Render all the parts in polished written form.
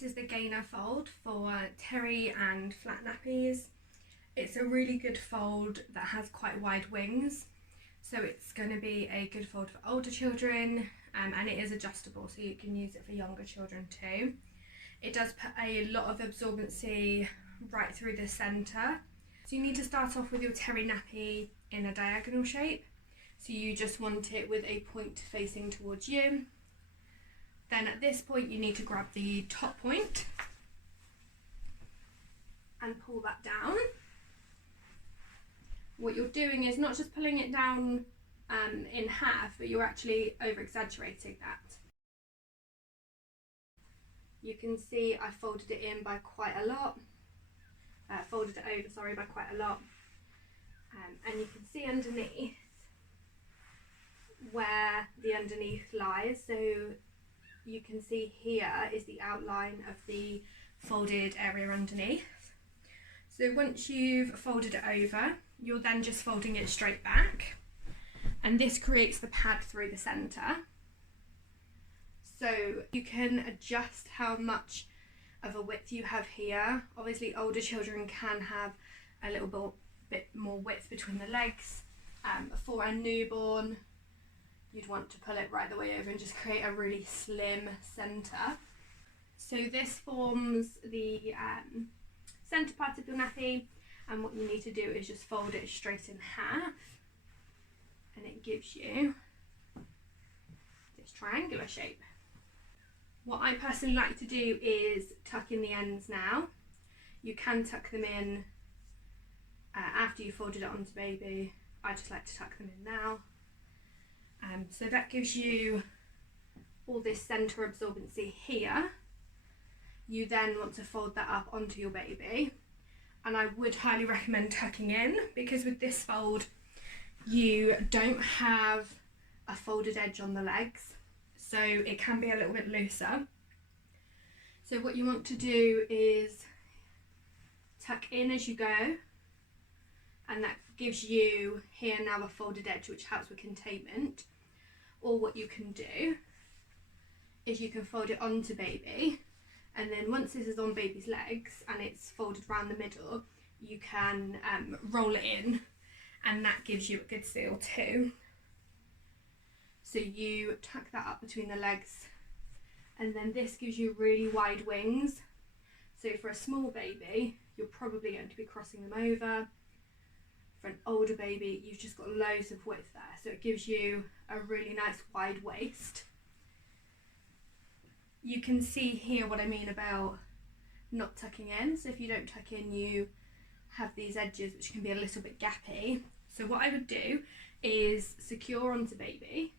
This is the Gaynor fold for Terry and flat nappies. It's a really good fold that has quite wide wings, so it's going to be a good fold for older children, and it is adjustable, so you can use it for younger children too. It does put a lot of absorbency right through the centre. So you need to start off with your Terry nappy in a diagonal shape. So you just want it with a point facing towards you. Then at this point you need to grab the top point and pull that down. What you're doing is not just pulling it down in half, but you're actually over exaggerating that. You can see I folded it in by quite a lot, folded it over, sorry, by quite a lot. And you can see underneath where the underneath lies. So you can see here is the outline of the folded area underneath. So once you've folded it over, you're then just folding it straight back, and this creates the pad through the centre. So you can adjust how much of a width you have here. Obviously older children can have a little bit more width between the legs. For a newborn, you'd want to pull it right the way over and just create a really slim centre. So this forms the centre part of your nappy, and what you need to do is just fold it straight in half, and it gives you this triangular shape. What I personally like to do is tuck in the ends now. You can tuck them in after you folded it onto baby. I just like to tuck them in now. So that gives you all this centre absorbency here. You then want to fold that up onto your baby, and I would highly recommend tucking in, because with this fold you don't have a folded edge on the legs, so it can be a little bit looser. So what you want to do is tuck in as you go, and that gives you here now a folded edge, which helps with containment. Or what you can do is you can fold it onto baby, and then once this is on baby's legs and it's folded around the middle, you can roll it in, and that gives you a good seal too. So you tuck that up between the legs, and then this gives you really wide wings. So for a small baby, you're probably going to be crossing them over. For an older baby, you've just got loads of width there, so it gives you a really nice wide waist. You can see here what I mean about not tucking in. So if you don't tuck in, you have these edges which can be a little bit gappy. So what I would do is secure onto baby,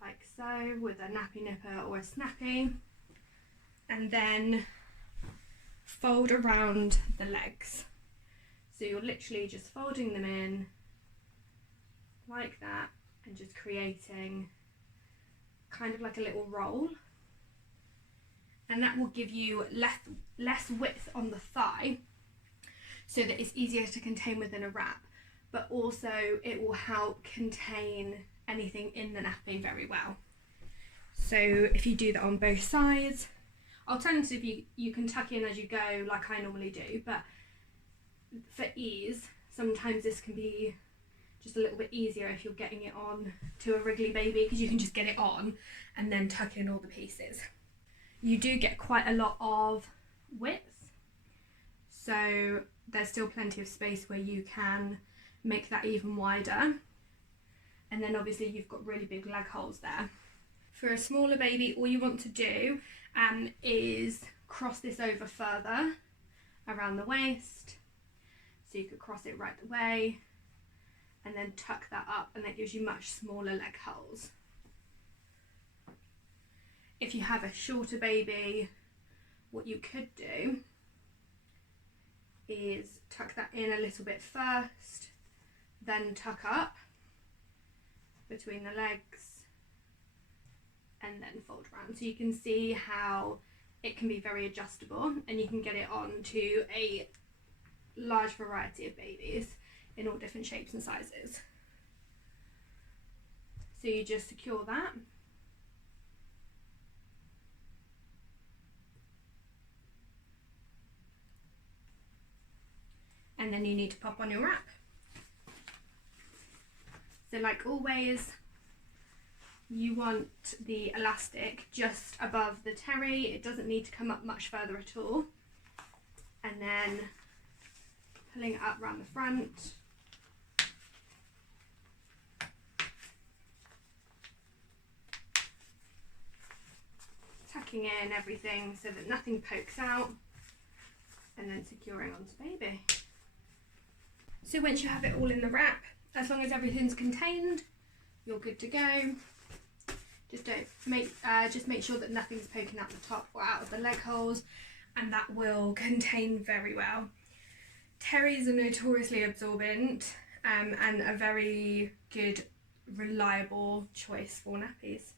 like so, with a nappy nipper or a snappy, and then fold around the legs. So you're literally just folding them in like that and just creating kind of like a little roll, and that will give you less width on the thigh, so that it's easier to contain within a wrap, but also it will help contain anything in the nappy very well. So if you do that on both sides, alternatively you can tuck in as you go like I normally do, but for ease sometimes this can be just a little bit easier if you're getting it on to a wriggly baby, because you can just get it on and then tuck in all the pieces. You do get quite a lot of width, so there's still plenty of space where you can make that even wider, and then obviously you've got really big leg holes there. For a smaller baby, all you want to do is cross this over further around the waist, so you could cross it right the way, and then tuck that up, and that gives you much smaller leg holes. If you have a shorter baby, what you could do is tuck that in a little bit first, then tuck up between the legs, and then fold around. So you can see how it can be very adjustable, and you can get it on to a large variety of babies in all different shapes and sizes. So you just secure that, and then you need to pop on your wrap. So like always, you want the elastic just above the terry. It doesn't need to come up much further at all. And then pulling it up around the front. Tucking in everything so that nothing pokes out, and then securing onto baby. So once you have it all in the wrap, as long as everything's contained, you're good to go. Just make sure that nothing's poking out the top or out of the leg holes, and that will contain very well. Terries are notoriously absorbent and a very good, reliable choice for nappies.